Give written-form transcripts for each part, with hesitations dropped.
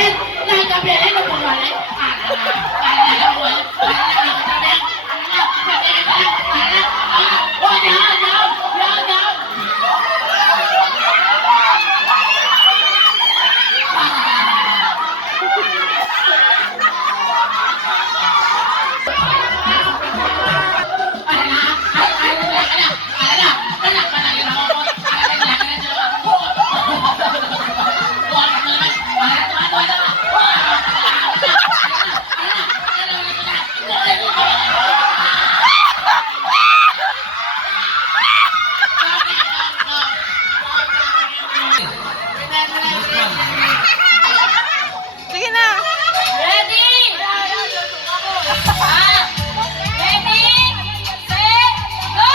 sakit! Nagabihin mo bumalik! Sige na. Ready? Ready? Set? Go!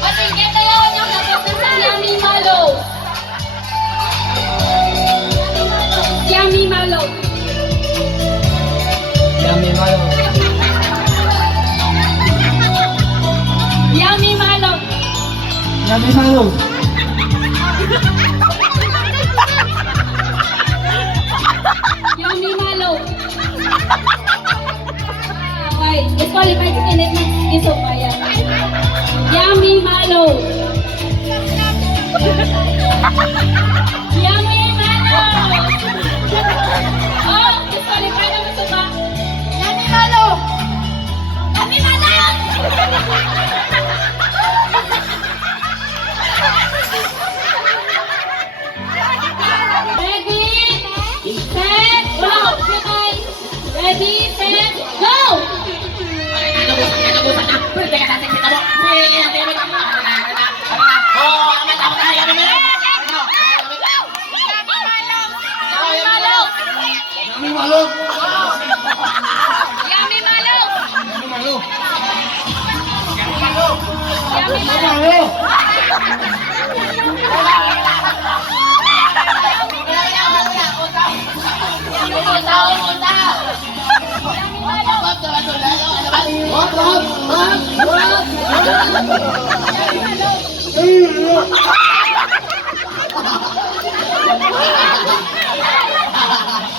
Patingin tayo yung nabot sa Yummy Malo. Yummy Malo. Yummy malo. Yummy Malo. Yummy malo. Yummy Malo. Okay, disqualified si Kenneth na iso pa yan. Yummy Malo. Yummy Malo. Oh, disqualified na iso pa. Yummy Malo. Yummy Malo. Ready, set, go! Okay. Ready, set, go! Yummy malo. Yummy Malo! Yummy malo. Yummy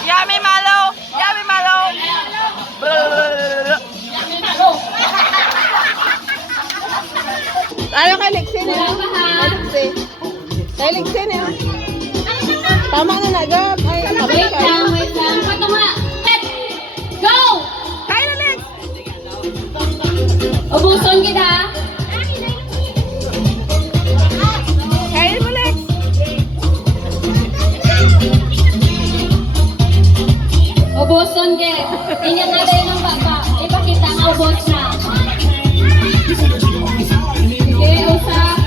Yummy Malo! malo. Yummy malo. Yummy malo. Ano kay Lexin eh? Wala pa ha? Kay Lexin eh. Tama na nagap. Ay, Wait lang, wait lang. Pato nga. Set, go! Kaya na Lex. Ubuson kita. Kaya mo Lex. Ubuson kita. Ingat na tayo ng baba. Ipakita nga ubos na. Okay, usap.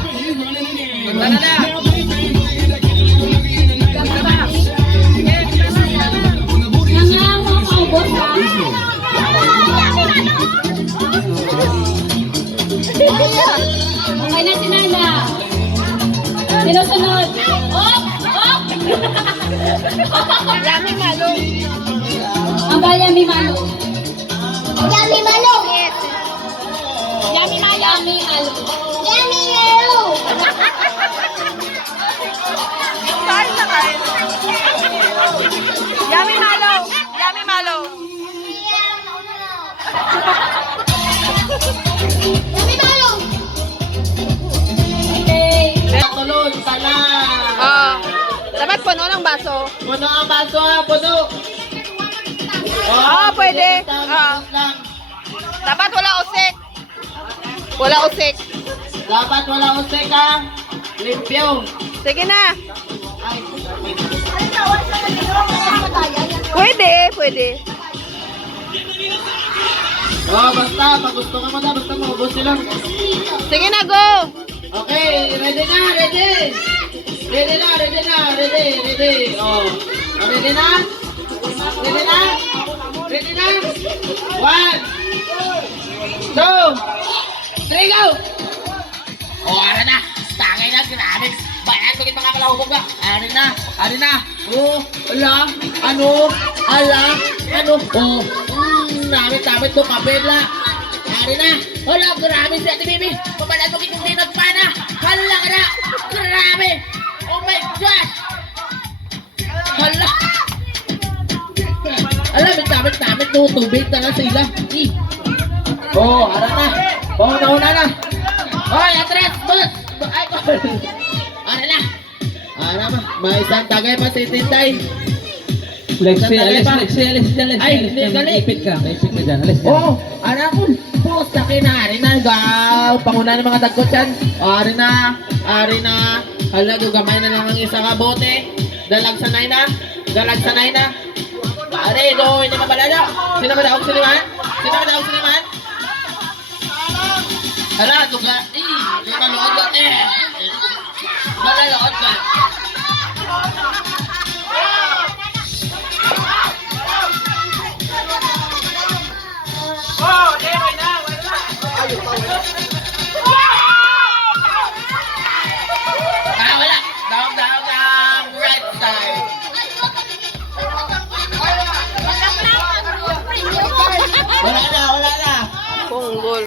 Nga mo ka ubos na. Okay na si Nana. Sinusunod. Op! Op! Yummy malo. Ang Yummy Malo. Yummy malo! Yummy Malo. Yummy Malo. Yummy malo! Kain na kain. Yummy malo. Yummy malo. Yummy malo! Okay. Tulog, sana. Dapat puno ng baso. Puno ang baso ha, puno. Oo, pwede. Lang. Dapat wala usik. Wala usik. Dapat wala usik ha. Limpyo. Sige na. Ay, Pwede, pwede. oh, basta, pag gusto ka mo na, basta maubos sila. Sige na, go. Okay, ready na, ready. Ready na, ready na, ready, ready. Oh, ready na? Ready na? Ready na? 1, 2, 3, go! Oh, ara na. Tangay na, grabe. Bayan, bakit mga kalahubog ka? Ari na, ari na. Oh, ala, ano, ala, ano, oh. Namit-namit to, kabela. Ari na. Hala, grabe si Ate Bibi. Pabalaan mo kitong di nagpana. Hala ka na. Grabe. Oh my gosh. Hala. Alam, damit tubig na lang sila. Oh, ara na. Oh, nauna na. Hoy, atras, boss. Ay, ara na. Ara ba? May isang tagay pa si Tinday. Lexi, Sandali alis, pa. Lexi, alis dyan, Lexi. Ay, Alis hindi, dyan, gali. Ipit ka dyan, alis dyan. Oh, ara ko. Boss, sa kinari na. Gaw, panguna ng mga dagkot yan. Ari na. Hala, gamay na lang ang isa ka bote. Dalag sanay na. Ari, do, hindi mabalala. Sino ba daog siniman? Hala, duga. Duga lood ba? Bala lood ba?